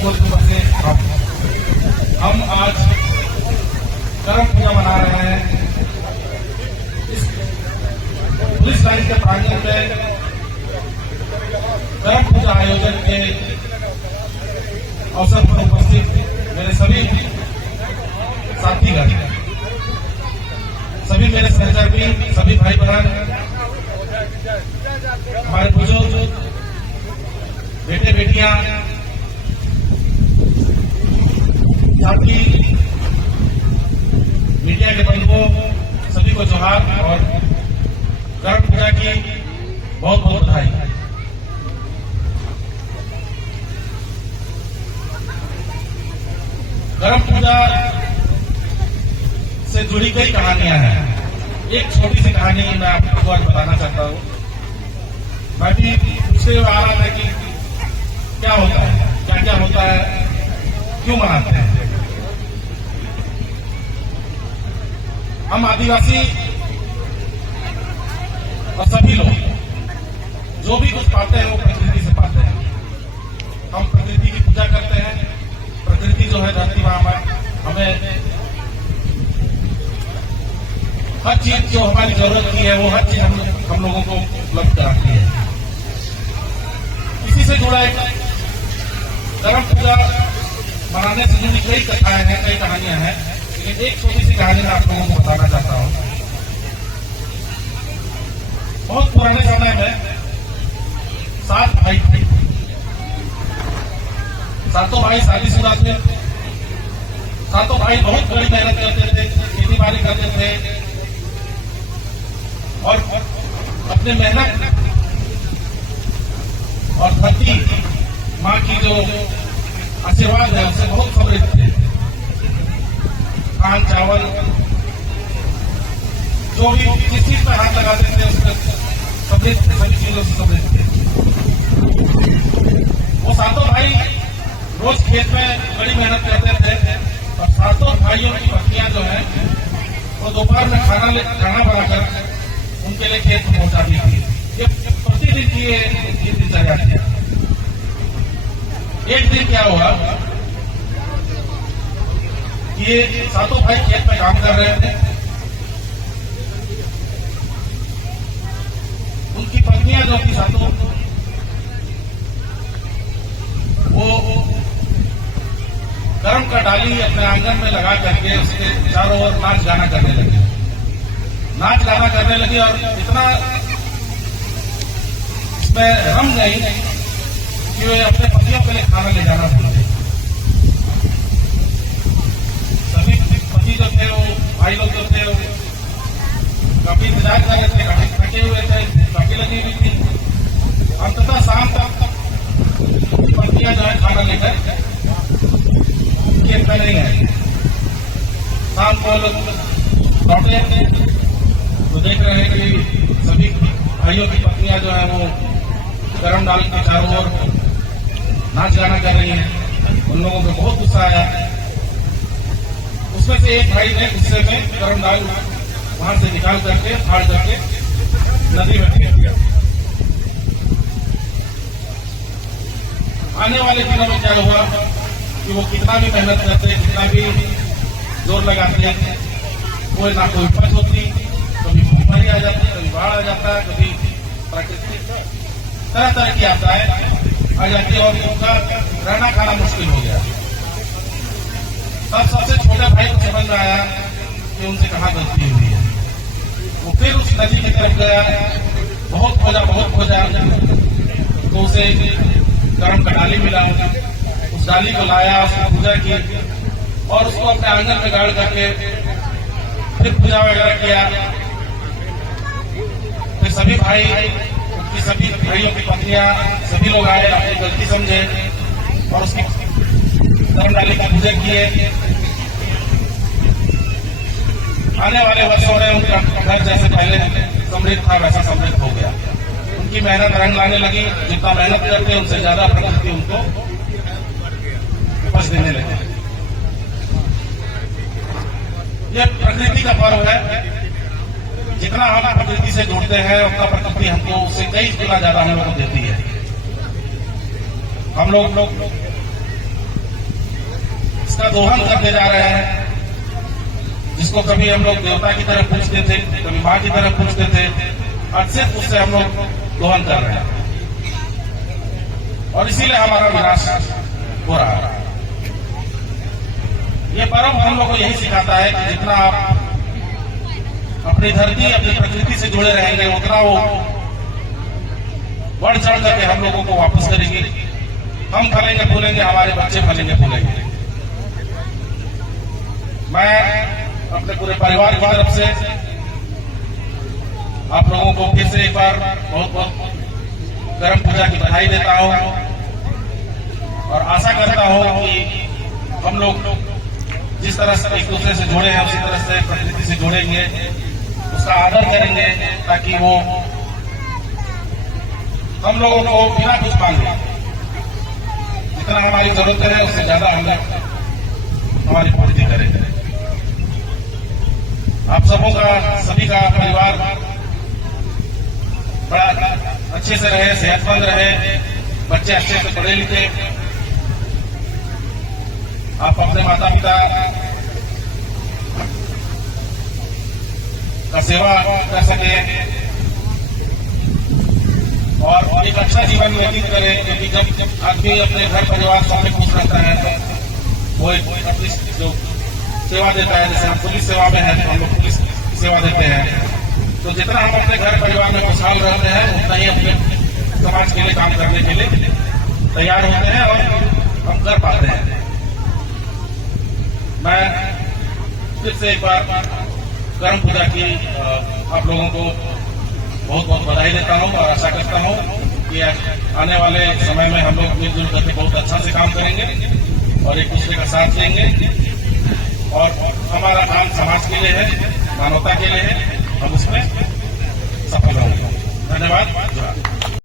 School से हम आज करम पूजा मना रहे हैं। इस पुलिस लाइन के प्रांगण में करम पूजा आयोजन के अवसर पर उपस्थित मेरे सभी साथीगण, सभी मेरे सहकर्मी, सभी भाई बहन, हमारे बुजुर्ग, बेटे बेटियां, साथी, मीडिया के बंधुओं, सभी को जोहार और करम पूजा की बहुत बहुत बधाई। करम पूजा से जुड़ी कई कहानियां हैं। एक छोटी सी कहानी मैं आपको आज बताना चाहता हूँ। मैं भी पूछते हुए आ रहा था कि क्या होता है, क्या क्या होता है, क्यों मनाते हैं। हम आदिवासी और सभी लोग जो भी कुछ पाते हैं वो प्रकृति से पाते हैं। हम प्रकृति की पूजा करते हैं। प्रकृति जो है धरती मां हमें हर चीज जो हमारी जरूरत की है वो हर चीज हम लोगों को उपलब्ध कराती है। इसी से जुड़ा एक करम पूजा मनाने से जुड़ी कई कथाएं हैं, कई कहानियां हैं, लेकिन एक छोटी सी कहानी मैं आप लोगों को बताना चाहता हूं। बहुत पुराने समय में 7 भाई थे। सातों भाई शादीशुदा थे। सातों भाई बहुत बड़ी मेहनत करते थे, खेती बाड़ी करते थे और अपने मेहनत और धरती मां की जो आशीर्वाद है उससे बहुत समृद्ध थे। धान चावल जो भी जिस चीज पर हाथ लगाते थे उसमें समृद्ध, सभी चीजों से समृद्ध थे। वो सातों भाई रोज खेत में बड़ी मेहनत करते थे और सातों भाइयों की पत्नियां जो है वो दोपहर में खाना बनाकर उनके लिए खेत में पहुंचाती थी। ये प्रतिदिन की ये दिनचर्या थी। एक दिन क्या हुआ कि ये सातों भाई खेत में काम कर रहे थे। उनकी पत्नियां जो थी सातों, वो करम का डाली अपने आंगन में लगा करके उसके चारों ओर नाच गाना करने लगे। नाच गाना करने लगी और इतना इसमें रम गई कि वे अपने पतियों के लिए खाना ले जाना भूल गए। सभी पति जो थे वो भाई लोग जो थे वो काफी इंतजार कर रहे थे, काफी थके हुए थे, काफी लगी हुई थी। अंततः शाम तक पत्नियां जो है खाना लेकर खेत में नहीं है। शाम को लोग लौटे थे तो देख रहे हैं कि सभी भाइयों की पत्नियां जो है वो करम डाल के चारों ओर नाच गाना कर रही हैं। उन लोगों को बहुत गुस्सा आया। उसमें से एक भाई ने गुस्से में करम डाल वहां से निकाल करके फाड़ करके नदी में फेंक दिया। आने वाले दिनों में क्या हुआ कि वो कितना भी मेहनत करते, कितना भी जोर लगाते, वो ना कोई उपज होती, कभी भूखमरी आ जाती, कभी बाढ़ आ जाता है, कभी प्राकृतिक तरह तरह की आपदाएं आ जाती है और उनका रहना खाना मुश्किल हो गया। तब सबसे छोटे भाई को समझ में आया कि उनसे कहाँ गलती हुई है। वो फिर उस नदी की तरफ गया, बहुत खोजा तो उसे करम का डाली मिला। उस डाली को लाया, उसकी पूजा की और उसको अपने आंगन में गाड़ करके फिर पूजा वगैरह किया। फिर सभी भाई, उसकी सभी भाइयों की पत्नियां, सभी लोग आए, अपनी गलती समझे और उसकी करम डाली की पूजा किए। आने वाले वर्षों में उनका घर जैसे पहले समृद्ध था वैसा समृद्ध हो गया। उनकी मेहनत रंग लाने लगी। जितना मेहनत करते उनसे ज्यादा प्रकृति उनको उपज देने लगे। यह प्रकृति का पर्व है। जितना हम प्रकृति से जुड़ते हैं उतना प्रकृति हमको उससे कई गुना ज्यादा हम लोग को देती है। हम लोग जिसका दोहन करते जा रहे हैं, जिसको कभी हम लोग देवता की तरफ पूछते थे, कभी माँ की तरफ पूछते थे, आज सिर्फ उससे हम लोग दोहन कर रहे हैं और इसीलिए हमारा विनाश हो रहा है। ये पर्व हम लोग को यही सिखाता है कि जितना आप अपनी धरती, अपनी प्रकृति से जुड़े रहेंगे, उतना वो बढ़ चढ़ करके हम लोगों को वापस करेंगे। हम फलेंगे फूलेंगे, हमारे बच्चे फलेंगे फूलेंगे। मैं अपने पूरे परिवार की तरफ से आप लोगों को फिर से एक बार बहुत बहुत करम पूजा की बधाई देता हूं और आशा करता हूं कि हम लोग जिस तरह से एक दूसरे से जुड़े हैं, उसी तरह से प्रकृति से जुड़ेंगे, उसका आदर करेंगे, ताकि वो हम लोगों को बिना कुछ मांगे जितना हमारी जरूरत है उससे ज्यादा हम लोग हमारी पूर्ति करेंगे। आप सबों का, सभी का परिवार बड़ा अच्छे से रहे, सेहतमंद रहे, बच्चे अच्छे से पढ़े लिखे, आप अपने माता पिता का सेवा कर सके और एक अच्छा जीवन व्यतीत करें। क्योंकि जब आदमी अपने घर परिवार सबसे खुश रहता है तो वो अपनी जो सेवा देता है, जैसे हम पुलिस सेवा में है तो हम लोग पुलिस सेवा देते हैं, तो जितना हम अपने घर परिवार में खुशहाल रहते हैं उतना ही अपने समाज के लिए काम करने के लिए तैयार होते हैं और हम कर पाते हैं। मैं फिर से एक बार करम पूजा की आप लोगों को बहुत बहुत बधाई देता हूं और आशा करता हूं कि आने वाले समय में हम लोग मिलजुल करके बहुत अच्छा से काम करेंगे और एक दूसरे का साथ लेंगे और हमारा काम समाज के लिए है, मानवता के लिए है, हम उसमें